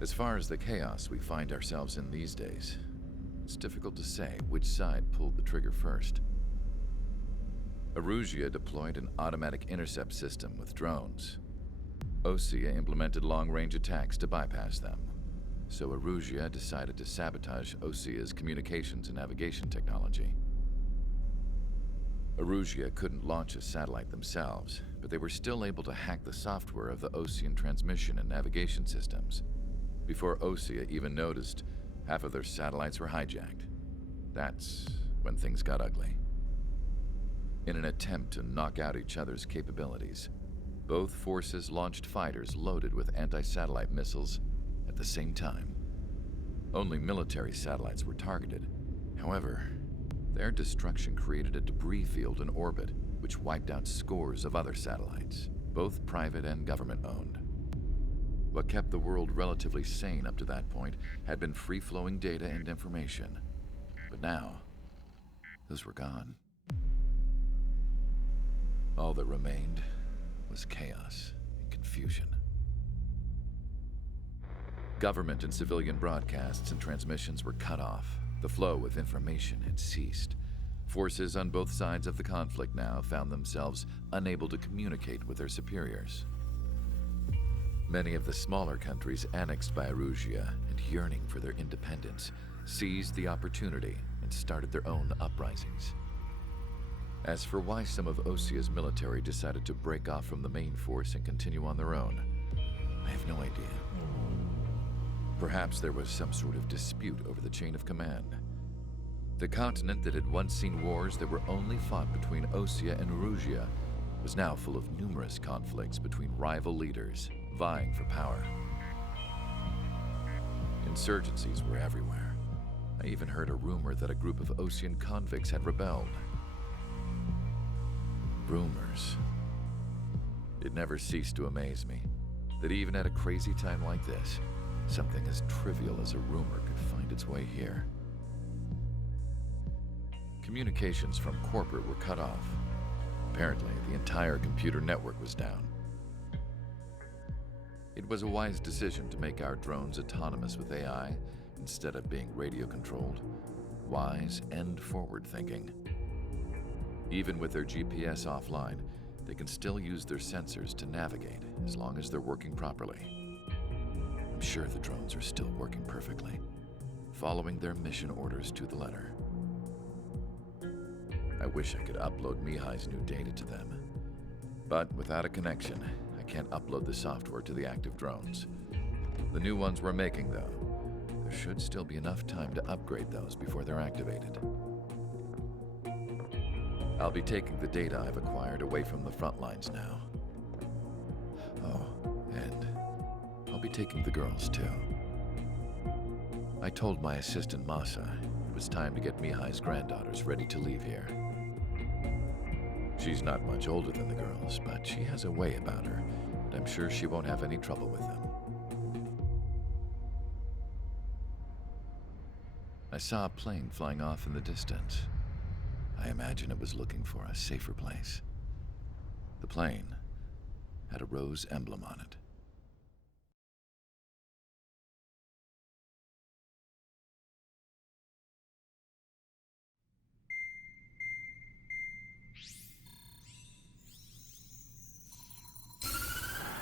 As far as the chaos we find ourselves in these days, it's difficult to say which side pulled the trigger first. Erusia deployed an automatic intercept system with drones. Osea implemented long-range attacks to bypass them. So Erusia decided to sabotage Osea's communications and navigation technology. Erusia couldn't launch a satellite themselves, but they were still able to hack the software of the Osean transmission and navigation systems. Before Osea even noticed, half of their satellites were hijacked. That's when things got ugly. In an attempt to knock out each other's capabilities, both forces launched fighters loaded with anti-satellite missiles at the same time. Only military satellites were targeted. However, their destruction created a debris field in orbit, which wiped out scores of other satellites, both private and government-owned. What kept the world relatively sane up to that point had been free-flowing data and information. But now, those were gone. All that remained was chaos and confusion. Government and civilian broadcasts and transmissions were cut off. The flow of information had ceased. Forces on both sides of the conflict now found themselves unable to communicate with their superiors. Many of the smaller countries annexed by Erusia and yearning for their independence seized the opportunity and started their own uprisings. As for why some of Osea's military decided to break off from the main force and continue on their own, I have no idea. Perhaps there was some sort of dispute over the chain of command. The continent that had once seen wars that were only fought between Osea and Erusia was now full of numerous conflicts between rival leaders vying for power. Insurgencies were everywhere. I even heard a rumor that a group of Osean convicts had rebelled. Rumors. It never ceased to amaze me that even at a crazy time like this, something as trivial as a rumor could find its way here. Communications from corporate were cut off. Apparently, the entire computer network was down. It was a wise decision to make our drones autonomous with AI instead of being radio-controlled. Wise and forward-thinking. Even with their GPS offline, they can still use their sensors to navigate as long as they're working properly. I'm sure the drones are still working perfectly, following their mission orders to the letter. I wish I could upload Mihai's new data to them. But without a connection, I can't upload the software to the active drones. The new ones we're making, though, there should still be enough time to upgrade those before they're activated. I'll be taking the data I've acquired away from the front lines now. Oh, and I'll be taking the girls, too. I told my assistant Masa it was time to get Mihai's granddaughters ready to leave here. She's not much older than the girls, but she has a way about her, and I'm sure she won't have any trouble with them. I saw a plane flying off in the distance. I imagine it was looking for a safer place. The plane had a rose emblem on it.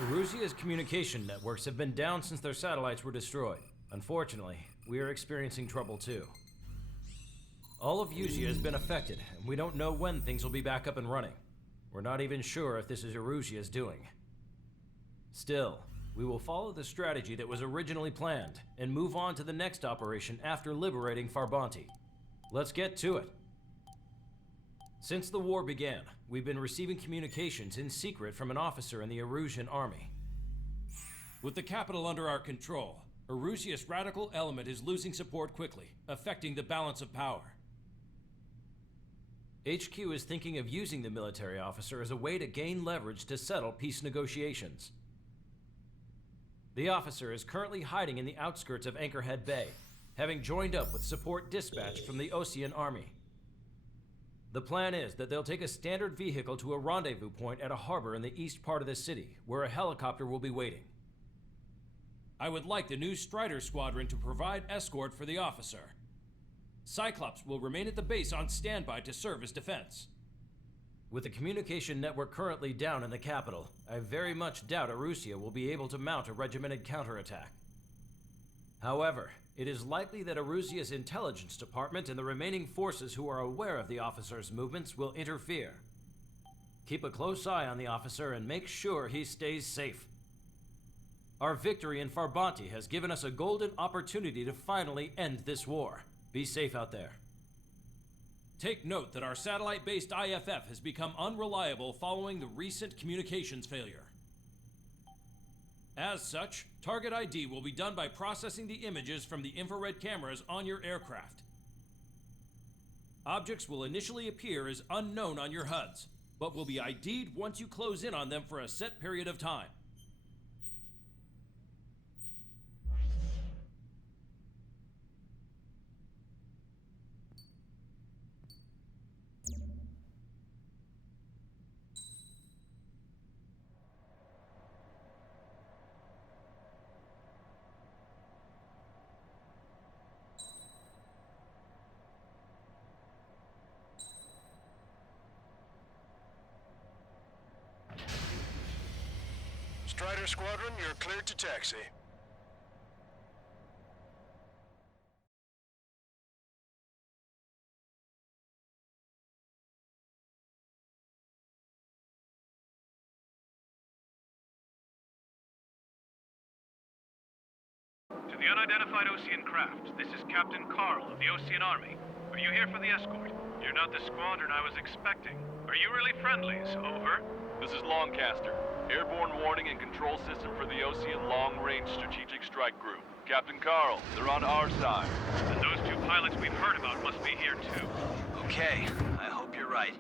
Erusia's communication networks have been down since their satellites were destroyed. Unfortunately, we are experiencing trouble too. All of Usia has been affected, and we don't know when things will be back up and running. We're not even sure if this is Erusia's doing. Still, we will follow the strategy that was originally planned, and move on to the next operation after liberating Farbanti. Let's get to it. Since the war began, we've been receiving communications in secret from an officer in the Erusian army. With the capital under our control, Erusia's radical element is losing support quickly, affecting the balance of power. HQ is thinking of using the military officer as a way to gain leverage to settle peace negotiations. The officer is currently hiding in the outskirts of Anchorhead Bay, having joined up with support dispatched from the Osean army. The plan is that they'll take a standard vehicle to a rendezvous point at a harbor in the east part of the city, where a helicopter will be waiting. I would like the new Strider Squadron to provide escort for the officer. Cyclops will remain at the base on standby to serve as defense. With the communication network currently down in the capital, I very much doubt Erusia will be able to mount a regimented counterattack. However, it is likely that Erusia's intelligence department and the remaining forces who are aware of the officer's movements will interfere. Keep a close eye on the officer and make sure he stays safe. Our victory in Farbanti has given us a golden opportunity to finally end this war. Be safe out there. Take note that our satellite-based IFF has become unreliable following the recent communications failure. As such, target ID will be done by processing the images from the infrared cameras on your aircraft. Objects will initially appear as unknown on your HUDs, but will be ID'd once you close in on them for a set period of time. Strider Squadron, you're cleared to taxi. To the unidentified Osean craft, this is Captain Carl of the Osean Army. Are you here for the escort? You're not the squadron I was expecting. Are you really friendlies? Over. This is Longcaster. Airborne warning and control system for the Osean Long-Range Strategic Strike Group. Captain Carl, they're on our side. And those two pilots we've heard about must be here too. Okay, I hope you're right.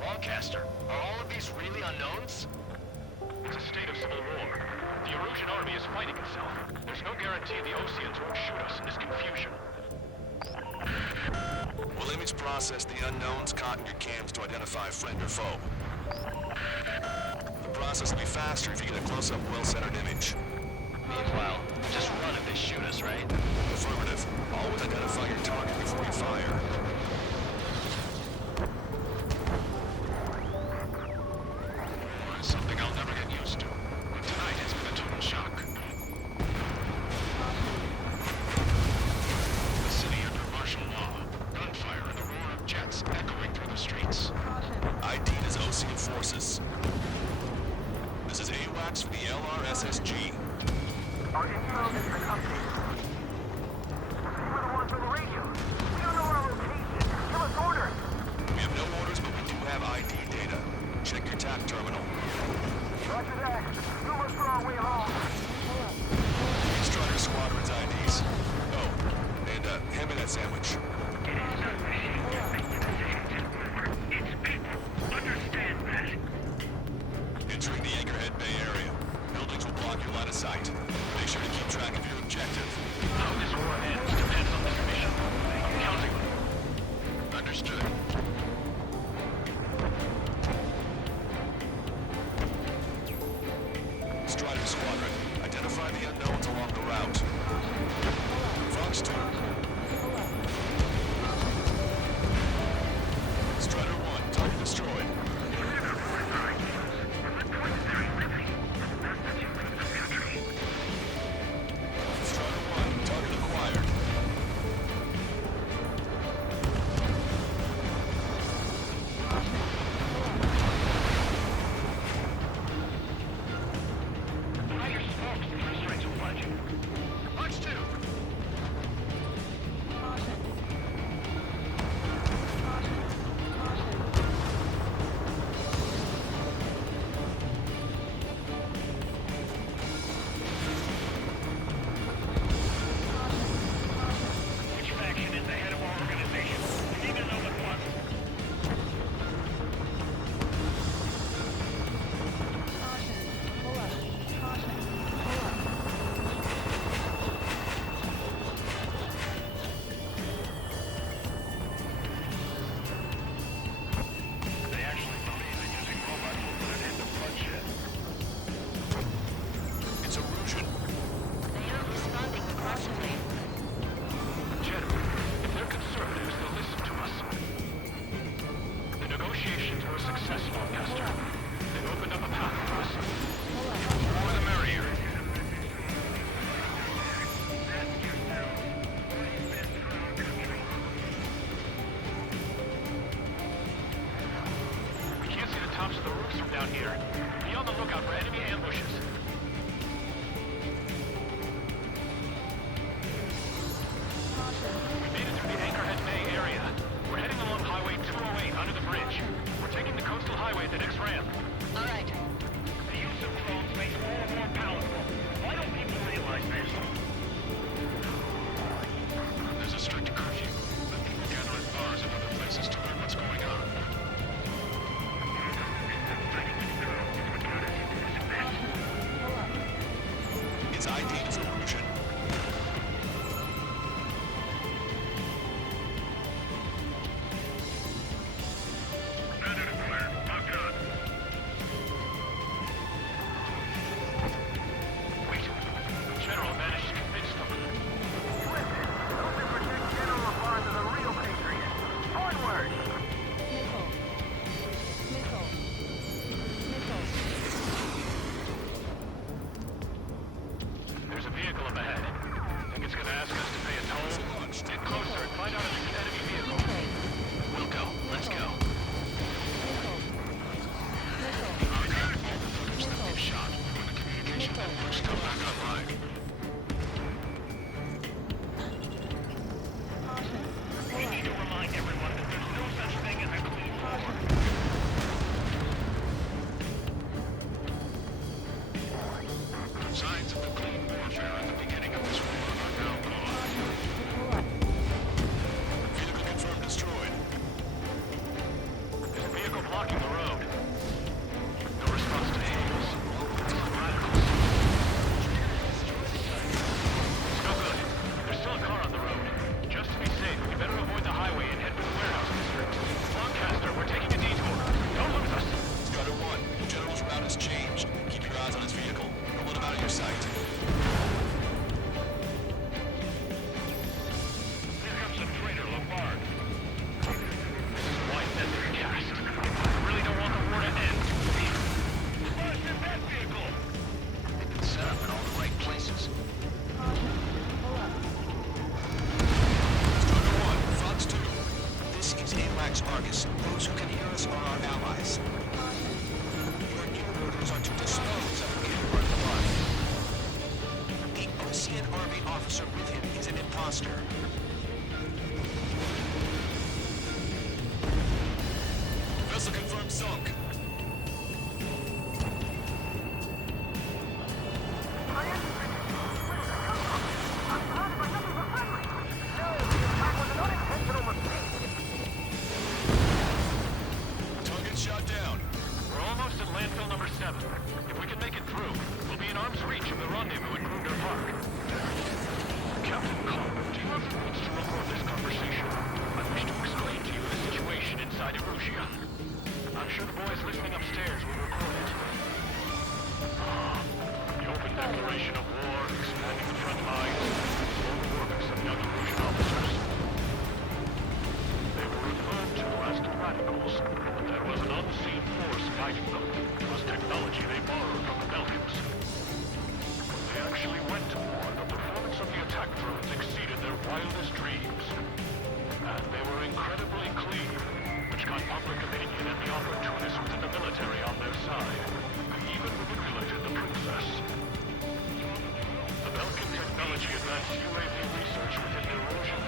Longcaster, are all of these really unknowns? It's a state of civil war. The Erusian army is fighting itself. There's no guarantee the Oseans won't shoot us in this confusion. We'll image process the unknowns caught in your cams to identify friend or foe. The process will be faster if you get a close-up, well-centered image. Meanwhile, just run if they shoot us, right? Affirmative. Always identify your target before you fire. Something I'll never get used to. Tonight has been a total shock. The city under martial law. Gunfire and the roar of jets echoing through the streets. ID'd as Osean forces. This is AWACS for the LRSSG. Our intel has been updated. We're the ones on the radio. We don't know our location. Give us orders. We have no orders, but we do have ID data. Check your TAC terminal. Roger that. You must for our way home. Strider Squadron's IDs. Oh, and hand me that sandwich. Understand that. Entering the Anchorhead Bay area. Buildings will block your line of sight. Make sure to keep track of your objective. How this war ends depends on this mission. I'm counting on it. Understood. Strider Squadron, identify the unknowns along the route. Fox 2. Strider 1, target destroyed. Strider 1, target acquired. Strider from down here. Be on the lookout for enemy ambushes. We made it through the Anchorhead Bay area. We're heading along Highway 208 under the bridge. We're taking the coastal highway at the next ramp. All right. The use of drones makes war more powerful. Why don't people realize this? There's a strict curfew, but people gather at bars and other places to learn what's going on. It's ID as illusion. General managed to convince them. Listen, help me protect General LaFar to the real Patriots. Onward! Missile. Missile. Missile. There's a vehicle up ahead. Think it's gonna ask us to pay a toll? Get closer and find out if it's an enemy vehicle. Missile. We'll go. Let's go. Missile. Missile. Missile. Shot. When the communication networks come back online. Caution. We need to remind everyone that there's no such thing as a clean war. Signs of the clean warfare at the beginning of this war are now gone. Pull up. Vehicle confirmed destroyed. There's a vehicle blocking the road. No response to AAs. Radicals. It's no good. There's still a car on the road. Just to be safe, we better avoid the highway and head for the warehouse district. Lancaster, we're taking a detour. Don't lose us. Strider 1, the general's route has changed. Keep your eyes on his vehicle. Don't let him out of your sight. Here comes the traitor, Lombard. This is why Nether cast. I really don't want the war to end. Smash in that vehicle! They've been set up in all the right places. Caution. Pull up. Strider 1, Fox 2. This is AWACS Argus. Those who can hear us are our allies. Caution. Your new orders are to dispose of Gilbert Lamont. The Ocean Army officer with him is an imposter. Vessel confirmed sunk. My engine! Where did it come from? I'm surrounded by nothing but friendly! No, the attack was an unintentional mistake! Target shot down. We're almost at landfill number 7. If we can make it through, we'll be in arm's reach of the rendezvous at Kruger Park. Captain Carver, do you have the means to record this conversation? I wish to explain to you the situation inside Erusia. I'm sure the boys listening upstairs will record it. The open declaration of war, expanding the front lines, all the work of some young Erusian officers. They were referred to as the Radicals, but there was an unseen force guiding them. It was technology they borrowed from the Belkans. They actually went to war, and the performance of the attack drones exceeded their wildest dreams. And they were incredibly clean, which got public opinion and the opportunists within the military on their side. They even manipulated the princess. The Belkan technology advanced UAV research within the Erusian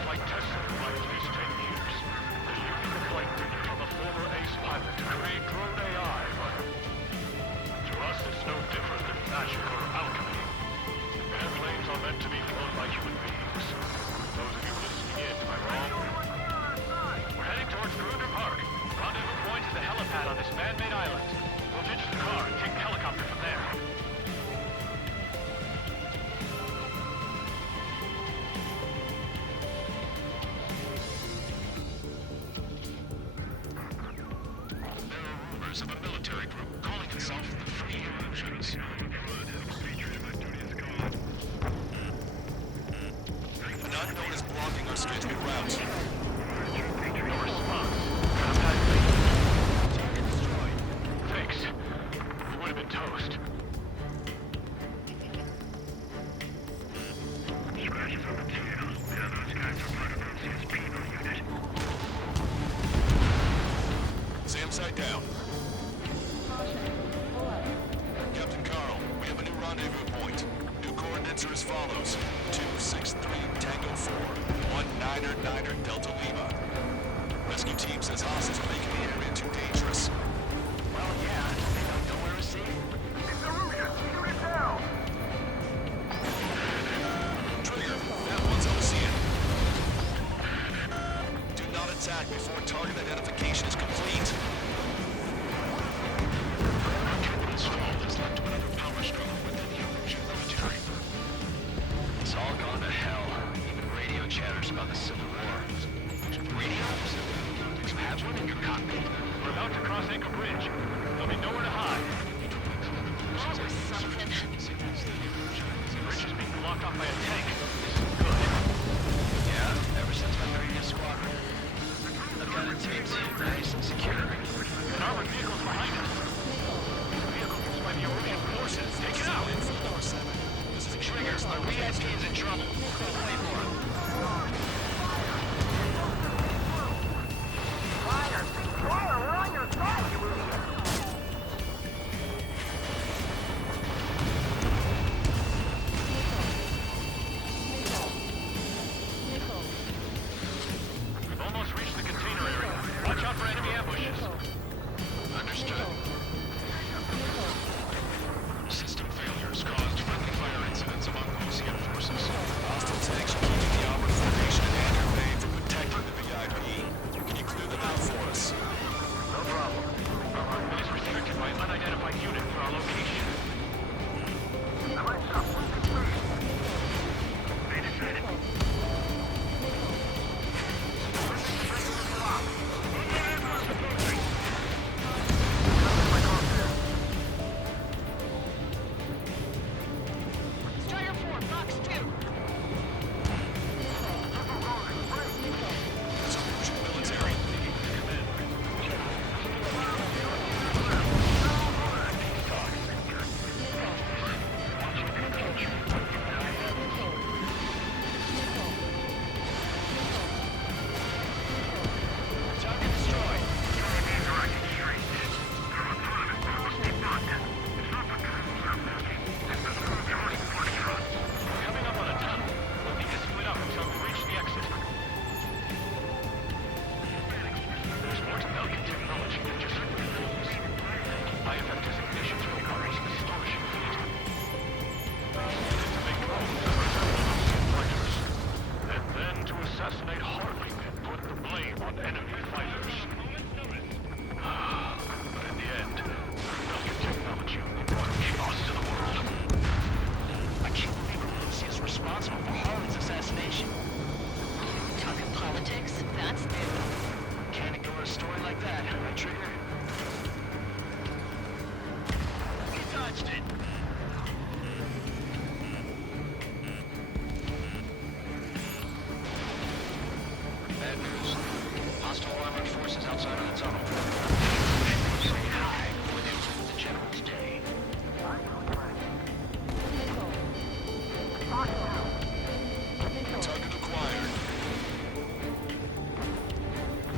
Commander, Delta Lima. Rescue team says hostiles are making the area too dangerous. Well, yeah, they don't know where to see. It's Arusha! Shoot it down! Trigger, that one's Ocean. Do not attack before target identification is complete. This fall has led to another power struggle within the Erusian military. It's all gone to hell. Even radio chatters about the Civil War. Radios? Do you have one in your cockpit? We're about to cross Anchor Bridge. There'll be nowhere to hide. Always something. The bridge is being blocked off by a tank. This is good. Yeah, ever since my previous squadron. I've got it taped, nice and secure. An armored vehicle's behind us. The vehicle used by the Erusian forces. Take it out! Triggers, the VIP's in trouble. Wait for him. Fire! Fire! We're on your side, you idiot! We've almost reached the container area. Watch out for enemy ambushes. Understood. System failures caused friendly fire incidents among Ocean forces. Hostile tanks are keeping the operative formation in Anchor Bay from protecting the VIP. Can you clear them out for us? No problem. It is restricted by unidentified unit for our location. I might stop one complete. They decided. Strider 4, Fox 2. It's Erusian military. Target destroyed. Coming up on a tunnel. We'll need to split up until we reach the exit. There's more to Belkin technology than just rooms. IFF designations will cover the distortion field. To make drones that resemble fighters. And then to assassinate Harding and put the blame on enemy fighters. But in the end, Belkin technology only brought chaos to the world. I can't believe Arusha is responsible for Harlan's assassination. Talking politics? That's new. Can't ignore a story like that, right, Trigger? You dodged it. Bad news. Hostile armored forces outside of the tunnel. Say hi when they rule the General's day. Target acquired.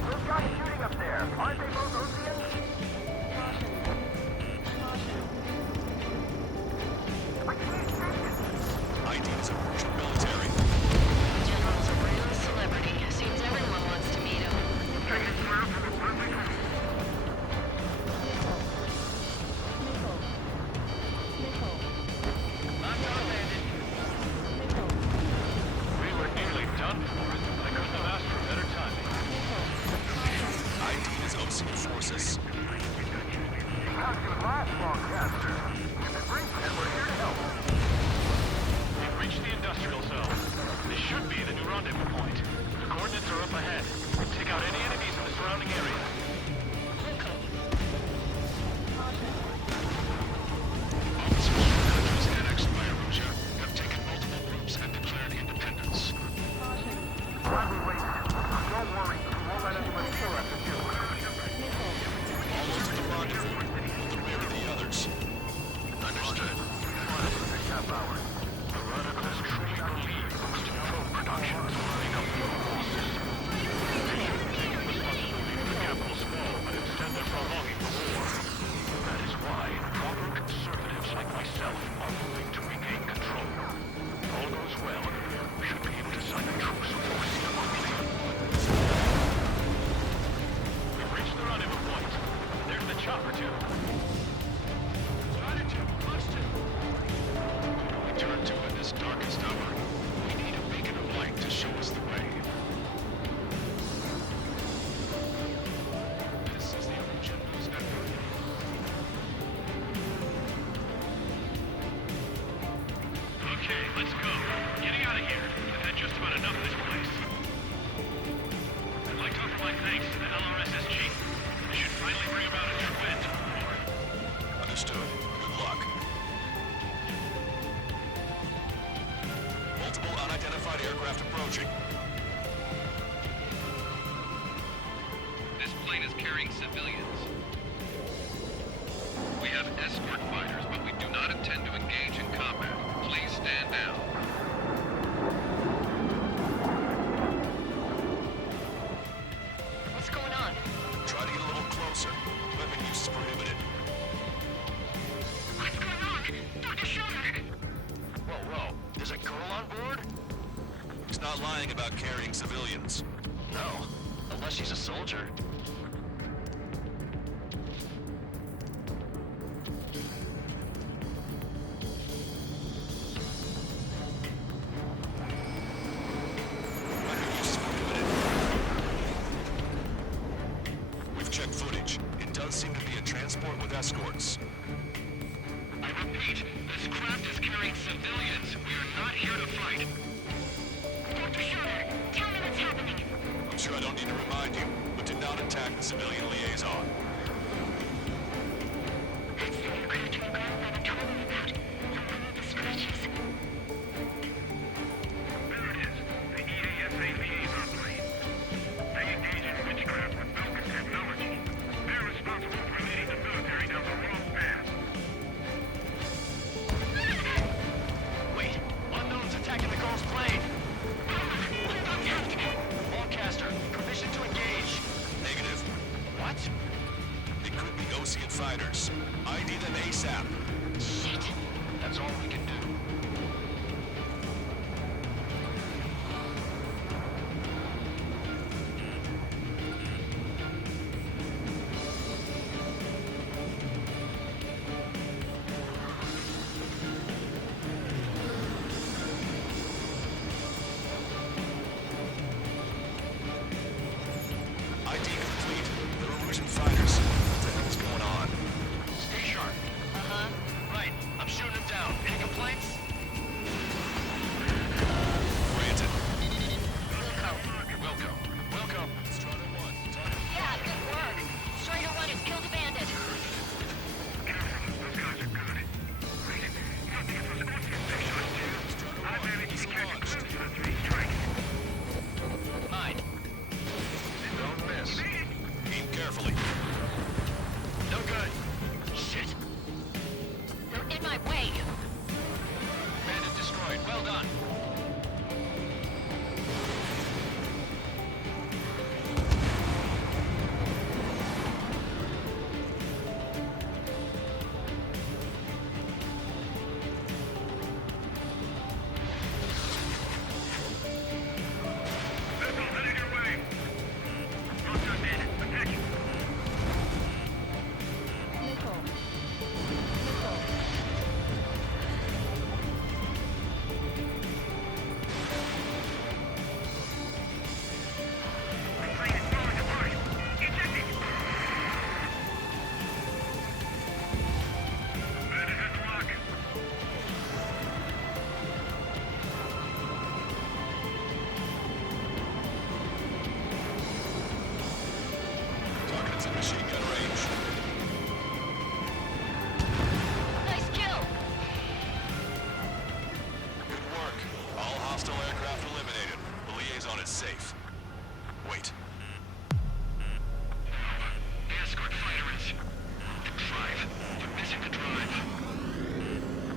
Those guys shooting up there, aren't they both Oceans? I can't take it! ID is Erusian military. General's a real celebrity. Seems everyone wants to meet him. Locked on, Bandit. We were nearly done for. I couldn't have asked for better timing. ID is Ocean forces. How's your last long caster? If it breaks it, we're here to help. We've reached the industrial zone. This should be the new rendezvous point. The coordinates are up ahead. Take out any enemies in the surrounding area. Officers from countries annexed by Arusha have taken multiple groups and declared independence. Why we waited? Don't worry, we won't let anyone kill us if you. Almost at the rendezvous. The rear of the others. about enough of this place. I'd like to offer my thanks to the LRS's chief. They should finally bring about a true end to the war. Understood. Good luck. Multiple unidentified aircraft approaching. This plane is carrying civilians. We have escort fighters, but we do not intend to engage in combat. Please stand down. What's going on? Try to get a little closer. Weapon use is prohibited. What's going on? Dr. Schroeder! Whoa, whoa. There's a girl on board? He's not lying about carrying civilians. No. Unless she's a soldier. Weapon use is prohibited. We've checked footage. It does seem to be a transport with escorts. I repeat, this craft is carrying civilians. We are not here to fight. Dr. Schroeder, tell me what's happening. I'm sure I don't need to remind you, but do not attack the civilian liaison. That's the aircraft your grandfather told me about. The one with the scratches. There it is. The EASA liaison plane. They engage in witchcraft with Belkin technology. They're responsible for leading the military down the wrong path. Wait. Unknown's attacking the girl's plane. Lancaster, permission to engage. Negative. What? It could be Osean fighters. ID them ASAP. Shit. That's all we can do. ID complete. They're Erusian fighters. What the hell is going on? Stay sharp. Uh-huh. Right. I'm shooting him down. Any complaints? Granted. Wilco. Wilco. Strider 1. Target. Yeah, good work. Strider 1 has killed a bandit. Those guys are good. Wait, you don't think it was Osean they shot too? I managed to catch a glimpse of the three strikes. Mine. Don't miss. Aim carefully. No good. Shit. They're in my way. Bandit destroyed. Well done. Vessels headed your way. Well done, man. Attacking. The plane is falling apart. Eject it. Bandit has the lock. Target's in machine gun range. Nice kill. Good work. All hostile aircraft eliminated. The liaison is safe. Wait. The escort fighter is... The drive. They're missing the drive.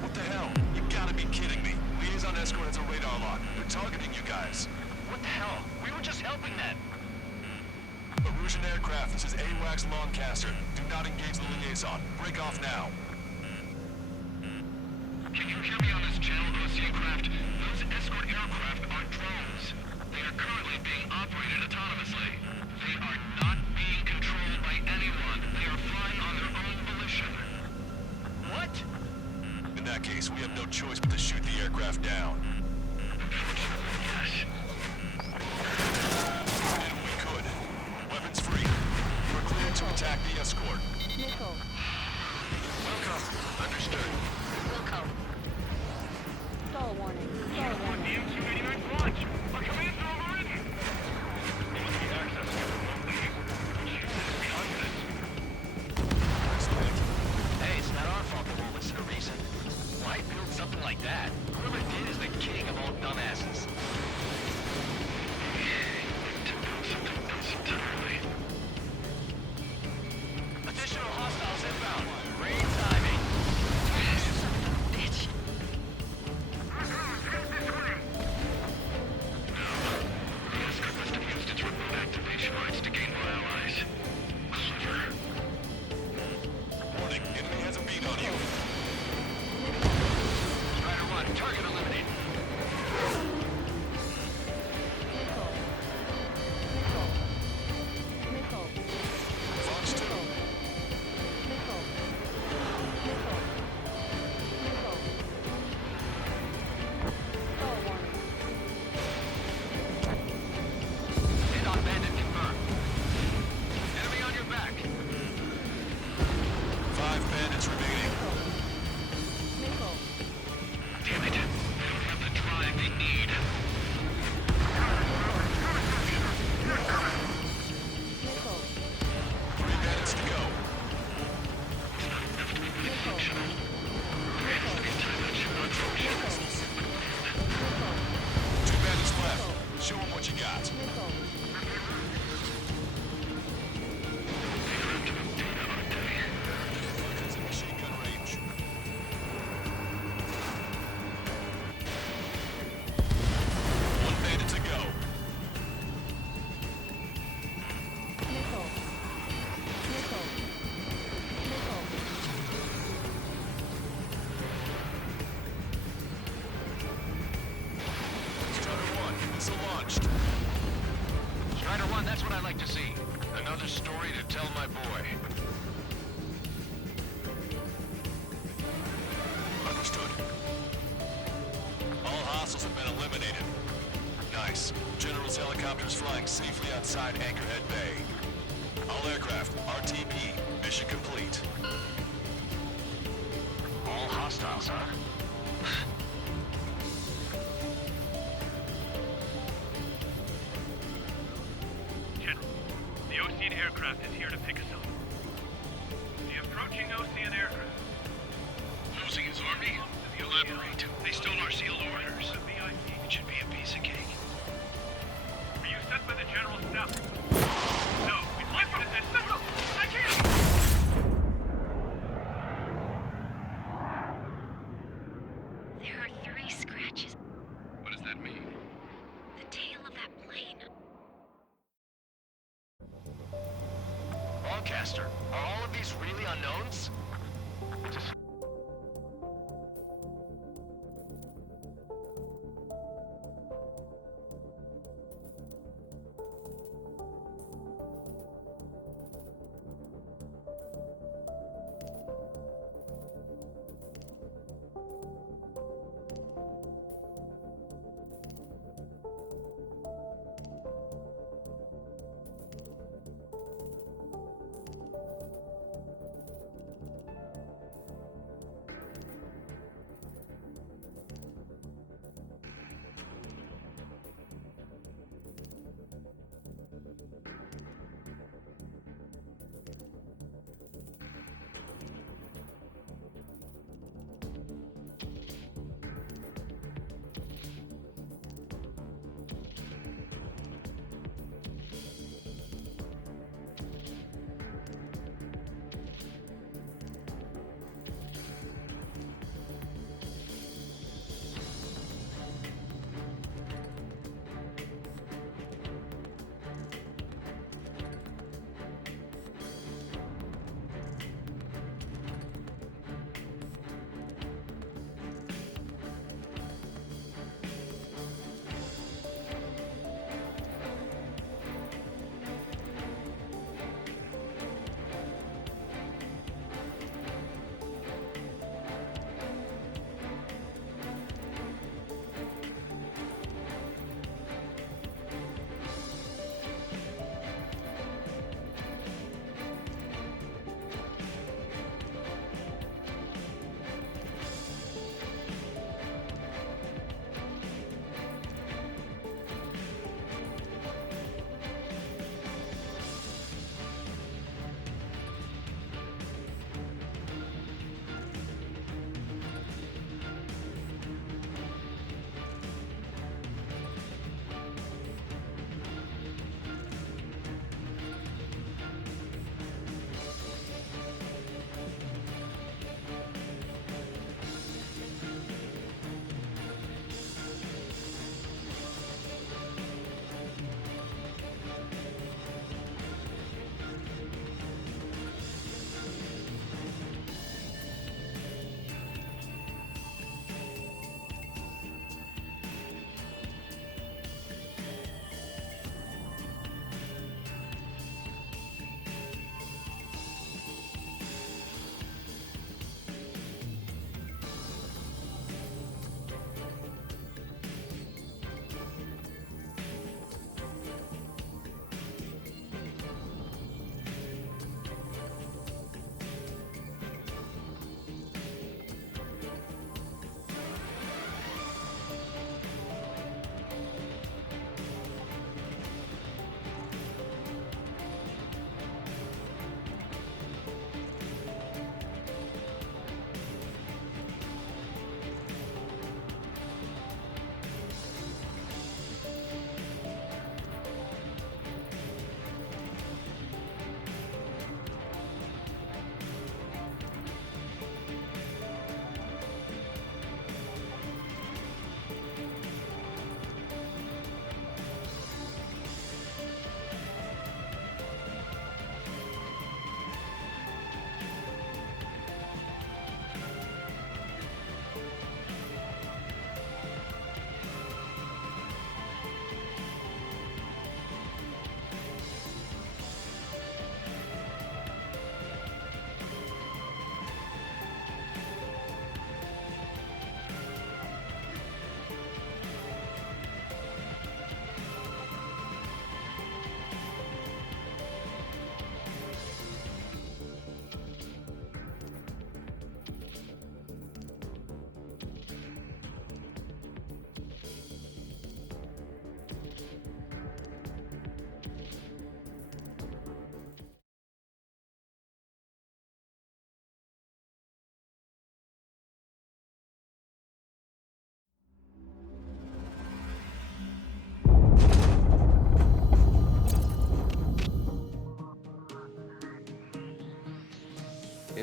What the hell? You gotta be kidding me. Liaison escort has a radar lock. They're targeting you guys. What the hell? We were just helping that. Erusian aircraft, this is AWACS Lancaster. Do not engage the liaison. Break off now. Can you hear me on this channel, Osean craft? Those escort aircraft are drones. They are currently being operated autonomously. They are not being controlled by anyone. They are flying on their own volition. What? In that case, we have no choice but to shoot the aircraft down. Unfortunately, yes. And we could. Weapons free. You're cleared to attack the escort. Welcome. Understood. Wilco. Stall warning. Shut on the MQ-89 launch. something like that. Whoever did is the king of all dumbasses. Something else entirely. Additional hostiles inbound. Great timing. Son of a bitch. This group must have used its remote activation rights to gain more allies. Clever. Warning, enemy has a beat on you. Strider 1, target eliminated. Fox 2. Hit on bandit confirmed. Enemy on your back. 5 bandits remaining. Damn it. They don't have the drive they need. 3 bandits to go. Two bandits left. Show them what you got. It's in machine gun range. One bandit to go. Strider 1, missile launched. Strider 1, that's what I like to see. Another story to tell my boy. Understood. All hostiles have been eliminated. Nice. General's helicopters flying safely outside Anchorhead Bay. All aircraft, RTB, mission complete. All hostiles, huh? General, the Osean aircraft is here to pick us up. The approaching Osean aircraft. Losing his army? Elaborate. They stole our sealed orders. It should be a piece of cake. Were you sent by the General's staff? No, it's listen to this. No, I can't! There are 3 scratches. What does that mean? The tail of that plane. Broadcaster, are all of these really unknowns?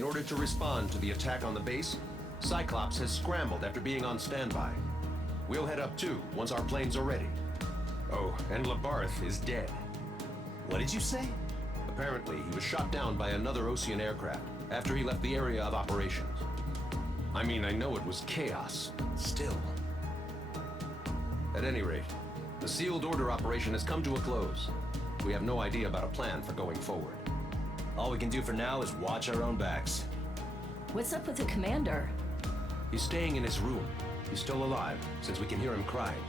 order to respond to the attack on the base, Cyclops has scrambled after being on standby. We'll head up too, once our planes are ready. Oh, and Labarth is dead. What did you say? Apparently, he was shot down by another Ocean aircraft after he left the area of operations. I mean, I know it was chaos. Still. At any rate, the sealed order operation has come to a close. We have no idea about a plan for going forward. All we can do for now is watch our own backs. What's up with the commander? He's staying in his room. He's still alive, since we can hear him crying.